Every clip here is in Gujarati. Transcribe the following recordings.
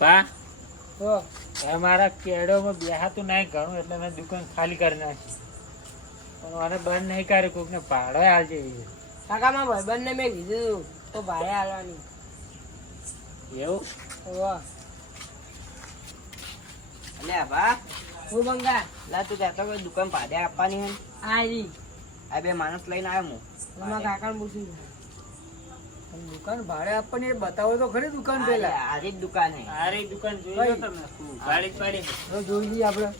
બા તો મારા કેડોમાં બેહાતું નહીં ઘણું એટલે મેં દુકાન ખાલી કરી નાખી. પણ મને બંધ નહીં કર્યું કોકને ભાડો આવજે કાકામાં ભાઈબંધને મેં કીધું તો ભાડે હાલવાની એવું? વાહ. અલ્યા બા હું બંગા લા તું કહેતો કે દુકાન ભાડે આપવાની હે આ રી આ બે માણસ લઈને આવ્યો હું. કાકાને પૂછ્યું. દુકાન ભાડે આપણને બતાવો તો ખરી દુકાન પેલા આરી દુકાન હે. આરી દુકાન જોઈ લો તમે ભાડે પાડી હવે જોઈ લઈએ આપણે.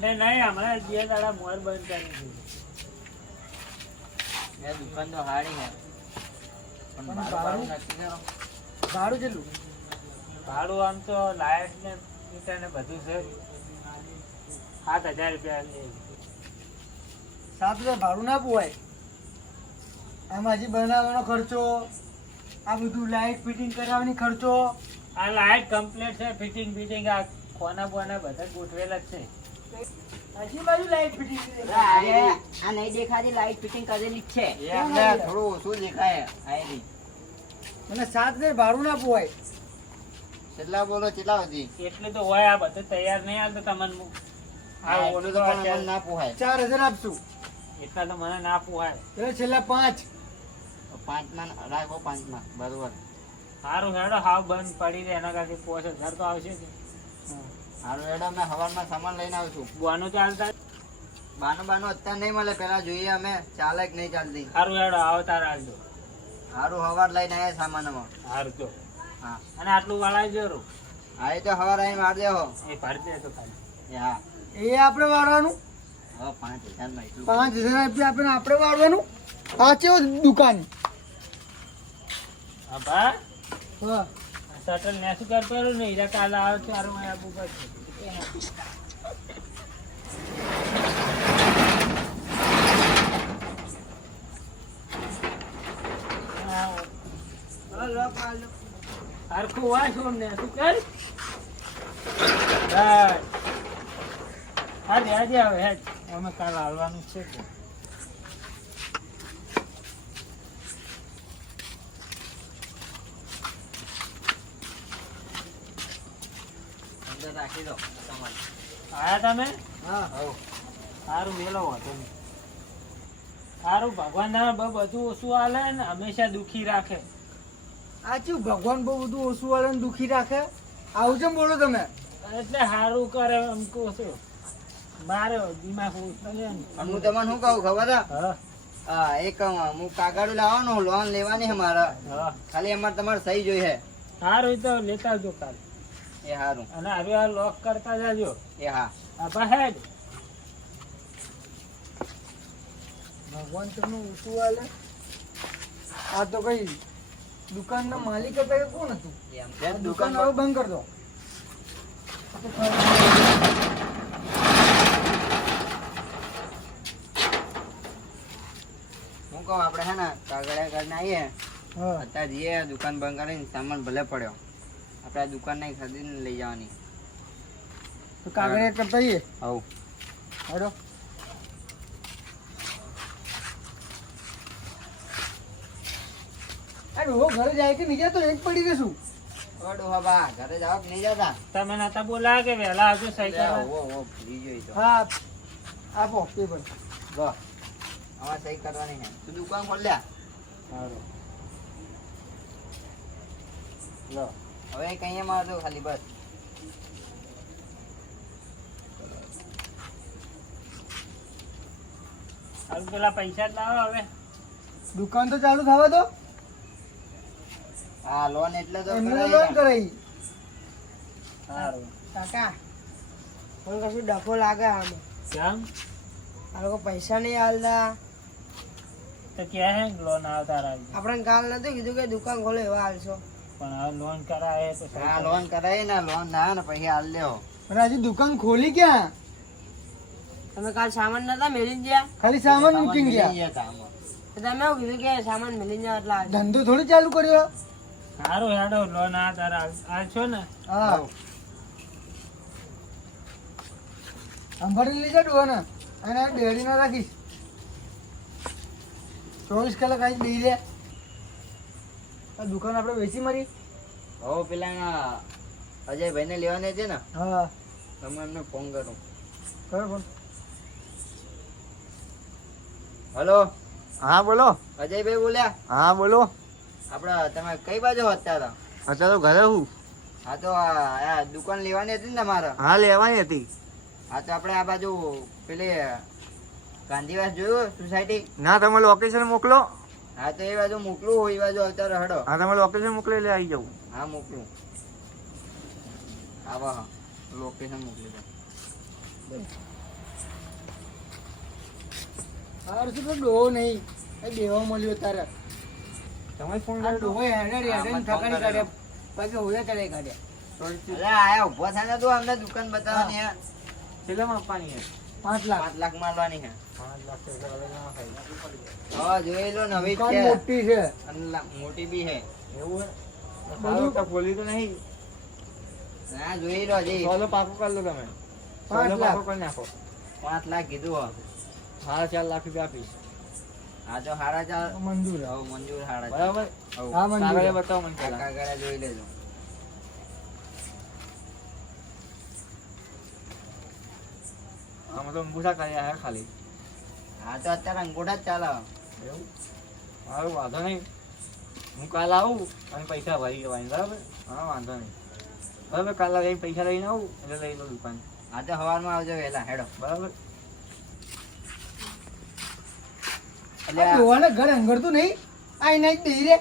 નહીં હમણાં બે દાડા મોર બંધ કરી. એ દુકાન તો હારી હે. પણ ભાડું? ભાડું? ભાડું. ભાડું કેટલું? ભાડું આમ તો ને મીટર ને બધું છે. સાત હજાર રૂપિયા સાત હજાર ભાડું ના પોવાય. આમાં હજી બનાવવાનો ખર્ચો આ બધું લાઇટ ફિટિંગ કરાવવાની ખર્ચો. આ લાઇટ કમ્પ્લીટ છે ફિટિંગ ફિટિંગ આ કોના બોના બધા ગોઠવેલા જ છે. હજી બાજુ લાઇટ ફિટિંગ આ આ- આ નહીં દેખાતી લાઈટ ફિટિંગ કરેલી જ છે. થોડું ઓછું દેખાય આયરી. મને સાત હજાર ભાડું ના પોવાય. કેટલા બોલો કેટલા સુધી? એટલે તો હોય આ બધું તૈયાર નહીં હાલતો તમને. ના પોહાય. ચાર હજાર આપશું. એટલા તો મને ના પોહાય. છેલ્લા પાંચ. પાંચમાં રાખો પાંચમાં બરોબર. સારું હેડો હાવ બંધ પડી રહે એના કારણે પાંચ હજાર તો આવશે જ. સારું હેડો અમે સવારમાં સામાન લઈને આવું છું બોનું ચાલતા? બાનો બાનો અત્યારે નહીં મળે પેલા જોઈએ અમે. ચાલે કે નહીં ચાલતી? સારું હેડો આવો તારા આવજો સારું હવાર લઈને આવ્યા સામાનમાં. સારું તો. હા. અને આટલું વાળાઈ જરૂર હા એ તો હવાર આવીને વાર દેહો. એ ભરી દે તો ખાલી હા. એ આપણે વાળવાનું? પાંચ પાંચ હજાર રૂપિયા આપણે આપણે વાળવાનું? આ કેવો દુકાન? હા વાંચો ને શું કર. હરખું હાજે હાજે આવે હેજ અમે કાલ હાલવાનું છે રાખી દો આયા તમે? હા. સારું વેલો હતો સારું ભગવાન ના બધું ઓછું હાલે ને હંમેશા દુખી રાખે. આ કેવું ભગવાન બહુ બધું ઓછું વાળે ને દુખી રાખે? આવું કેમ બોલો તમે? એટલે સારું કરે એમ કહો છું. મારે દિમાગ હું તમને શું કહું ખબર હે? એક હું કાગળ લાવવાનો લોન લેવાની છે મારે. હા. ખાલી અમારે તમારે સહી જોઈ છે. સારું તો લેતા આવજો કાલ. એ સારું અને હવે આ લોક કરતા જાજો. એ હા. આ બહેડ ભગવાન તમને વાળે આ તો કઈ દુકાનના માલિક હતા? કે કોણ હતું દુકાન હવે બંધ કરી દો. કહું આપણે હે ને કાગળિયા કરીને આવીએ. અત્યારે જઈએ દુકાન બંધ કરીને સામાન ભલે પડ્યો. આપણે આ દુકાન નહીં ખરીદીને લઈ જવાની. તો કાગળિયા કરતા જઈએ હવ. હેડો. અરે ઓ ઘરે જાય કે નીચે તો એક પડી રહેશું ઘરે જાઓ કે નહીં જતા? તમે નતા બોલા કે વહેલા આવજો સહી લે, કરવા ઓ ઓ ભૂલી જોઈ તો. હા આપો પેપર. અમારે સહી કરવાની છે. તું દુકાન ખોલ સારું. લો. હવે માર દો ખાલી બસ. હારું પેલા પૈસા જ લાવો હવે. દુકાન તો ચાલુ થવા દો. હા લોન એટલે તો લોન. કરાઈ સારું. કાકા મને કશું ડફો લાગે આમ. કેમ? આ લોકો પૈસા નહીં હાલતા તો ક્યાં હે? લોન આવતા રાખજો આપણે કાલ નતું કીધું કે દુકાન ખોલો એવા હાલશો પણ હવે લોન કરાય તો હા લોન કરાય ને લોન ના ને પછી હાલ લેવો અને હજી દુકાન ખોલી ક્યાં? તમે કાલ સામાન નતા મેળીને ગયા? ખાલી સામાન મૂકી ગયા. ગયા તમે એવું કીધું કે સામાન મેળી જાઓ એટલે ધંધો થોડી ચાલુ કર્યો? સારું હેડો લોન આ તારા આવશો ને? હા. સંભાળી લઈ જા ડોને અને ડેડી ના રાખીશ. ચોવીસ કલાક આજ બેહી રે આ દુકાન આપણે વેચી મારી. હવે પેલા એના અજયભાઈને લેવાને છે ને હા. તમે એમને ફોન કરો. કરો ફોન હલો? હા બોલો. અજયભાઈ બોલ્યા? હા બોલો. આપડા તમે કઈ બાજુ હતા હતા અત્યારે તો ઘરે હું. હા તો આ આ દુકાન લેવાની હતી ને તમારે? હા લેવાની હતી. હા તો આપણે આ બાજુ પેલી ગાંધીવાસ જોયું સોસાયટી ના તમે લોકેશન મોકલો. હા તો એ બાજુ મોકલું હોય એ બાજુ આવતા રહો હા તમે લોકેશન મોકલે એટલે આવી જાઉં. હા મોકલું. આવા હા. લોકેશન મોકલી દો. હારું તો ડોહો નહીં. એ દેવા મળ્યો તારે. તમે ફોન આ ડોહો હેડે હેડે હા, કરેલો. કાઢ્યા. પછી હોયા આયા ઊભા થાય તો અમને દુકાન બતાવવાની હે. કેટલામાં આપવાની છે પાંચ લાખ. પાંચ લાખ માલવાની હે. હા જોઈ લો નવી છે. મોટી છે. મોટી બી હે એવું હે? તો બોલી તો નહીં. હા જોઈ લો હજી. સોલો પાકો કરી લો તમે. સોલો પાકો કરી નાખો. પાંચ લાખ કીધું સાડા ચાર લાખ રૂપિયા આપીશ. હા તો હારા ચાર. મંજૂર. હવ મંજૂર ચાર. બરાબર? હા મંજૂર. બતાવો મને જોઈ લેજો. આમાં તો અંગૂઠા કર્યા હે ખાલી. હા તો અત્યારે અંગોઠા જ ચાલે. એવું? મારું વાંધો નહીં. હું કાલ આવું અને પૈસા ભરી દેવાની બરાબર? હા વાંધો નહીં. બરાબર કાલ લઈને પૈસા લઈને આવું એટલે લઈ લો દુકાન. હા તો સવારમાં આવજો વહેલા હેડો. બરાબર? એટલે આ ઘર અંગડતું નહીં? આ એના જ બેહી રે.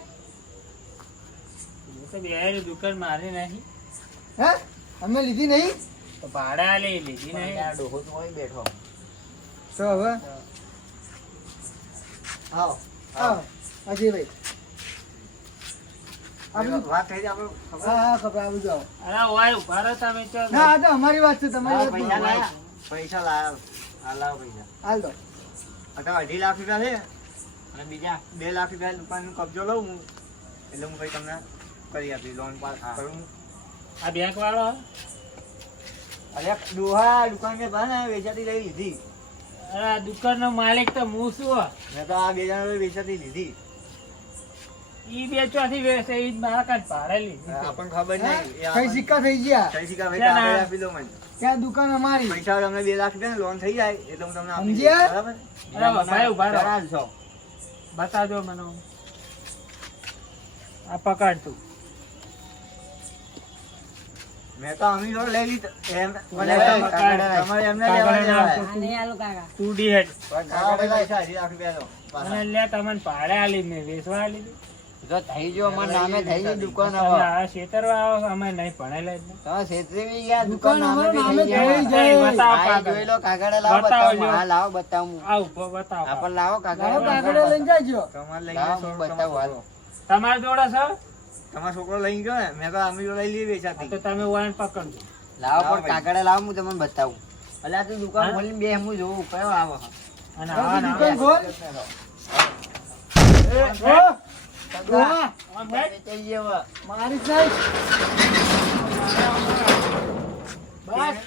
હું તો બેહારી દુકાન મારી નહીં હે? અમે લીધી નહીં? તો ભાડા લઈ લીધી આ નહીં. ડોહો તો હોય બેઠો. તો હવે? હા અજયભાઈ. આપણું વાત થઈ જાય આપણે હા હા ખબર આ બધું અરે ઓય ઊભા રહો તમે તો. ના આ તો અમારી વાત છે તમારી વાત પૈસા લાવો પૈસા. હાલ દો અત્યારે અઢી લાખ રૂપિયા છે અને બીજા બે લાખ રૂપિયા દુકાનનો કબજો લઉં હું. એટલે હું ભાઈ તમને કરી આપીશ લોન પાસ કરું આ બેંક વાળો? અરે ડોહા દુકાન મેં બને વેચાતી લઈ લીધી. અરે દુકાનનો માલિક તો હું છું. મેં તો આ બે જણા વેચાતી લીધી. ઈ વેચવાથી વેચે ઈ મારા કાંઈ ભાડે લીધી. આપણને ખબર નહીં. કઈ સિક્કા થઈ ગયા? કઈ સિક્કા વેચા આપી દો મને. ત્યાં દુકાન અમારી? પૈસા તમને બે લાખ રૂપિયા લોન થઈ જાય એટલે હું તમને આપી? બરાબર? અરે ભાઈ ઊભા રહો. બતાજો મને. આ પકડ તું. મેં તો અમી જોડે લઈ લીધો. એમ મને તમારે- એમને નહીં આલું કાકા તું ડી હેડ કાગળ પૈસા અઢી લાખ રૂપિયા અને લે તમને ભાડે આલી મેં વેચવા આલી જો થઈ ગયો અમારા નામે થઈ ગઈ દુકાન હવે આ છેતરવા આવો અમે નહીં ભણેલા જ નહીં. ગયા દુકાન દુકાન નામે થઈ જાય. બતાવો. જોઈ લો લાવો બતાવો હા લાવો બતાવું. આ ઊભો બતાવો લાવો જાજો. તમારે લઈ લાવો, ગયો હાલ. તમારા જોડે છે? તમારો છોકરો લઈ ગયો ને મેં તો અમી લઈ લીધી છે તો તમે વાન પકડજો લાવો પણ ભાઈ. લાવો હું તમને બતાવું એટલે આ તો દુકાન? ખોલીને બે હું જોઉં કયો આવો અને આવા ને દુકાન. ખોલ. મારી સાઈડ બસ,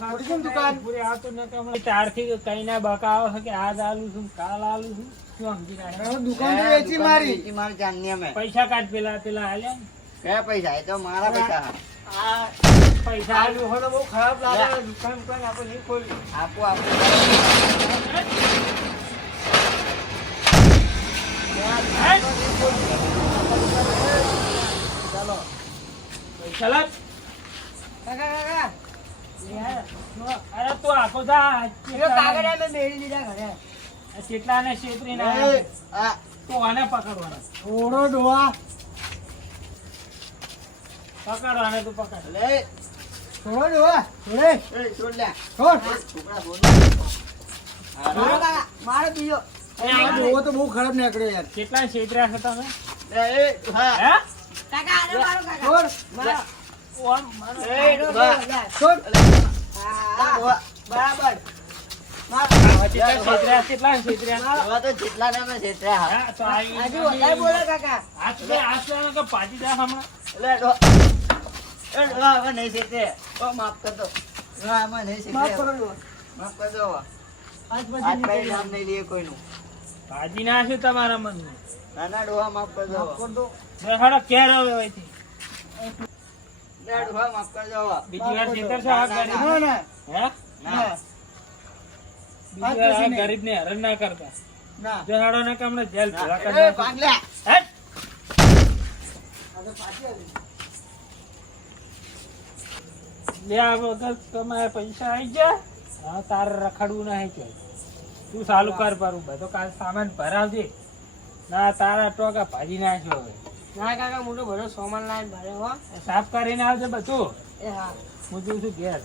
ખોટી કેમ દુકાન? પૂરી આવતું નથી હમણાં. ત્યારથી કઈ ના બકાવો છે કે આજ આલું છું કાલ આલું છું શું સમજી કાઢે? દુકાન વેચી મારી વેચી મારી અમે પૈસા કાઢ પેલા પેલા હાલ્યા કયા પૈસા એ તો મારા પૈસા આ પૈસા આ આલ્યું. બહુ ખરાબ લાગે દુકાન દુકાન આપણે નહીં ખોલી આપો આપો. પૈસા. કાકા કાકા અરે તું આખો જા મેં ઘરે. આને પકડવાનો. ડોહા. પકડવાને તું પકડ. લે, છોડો ડોહા છોડે. છોડ લે. છોડ. છોકરા છોડ. મારો મારો બીજો. આ તો બહુ ખરાબ નીકળ્યો યાર. કેટલા છેતર્યા છે તમે? એ, હા. કાકા આને મારો કાકા. છોડ. મારો. બરાબર ભાજી ના છે તમારા મનમાં નાના ડોહા માફ કરજો માફ કર દો. ના માફ કરજો બીજી વાર આ ના, ના, ગરીબ ના ના. હે? ના. બીજી વાર આ ગરીબને હેરાન ના કરતા. ના. દેખાડો ને કે હમણાં જેલ ભેગા કરતા એ આ તો પાછી આવી. તમારે પૈસા આવી ગયા? હા તારે રખડવું નહીં કે. તું ચાલુ કર પારું બધો કાલ સામાન ભરાવજે. ના તારા ટોકા ભાજી નાખ્યો હવે. ના કાકા મોટો બધો સામાન લાવીને ભરે હો. સાફ કરીને આવજો બધું. એ હા. હું જોઉં છું ઘેર.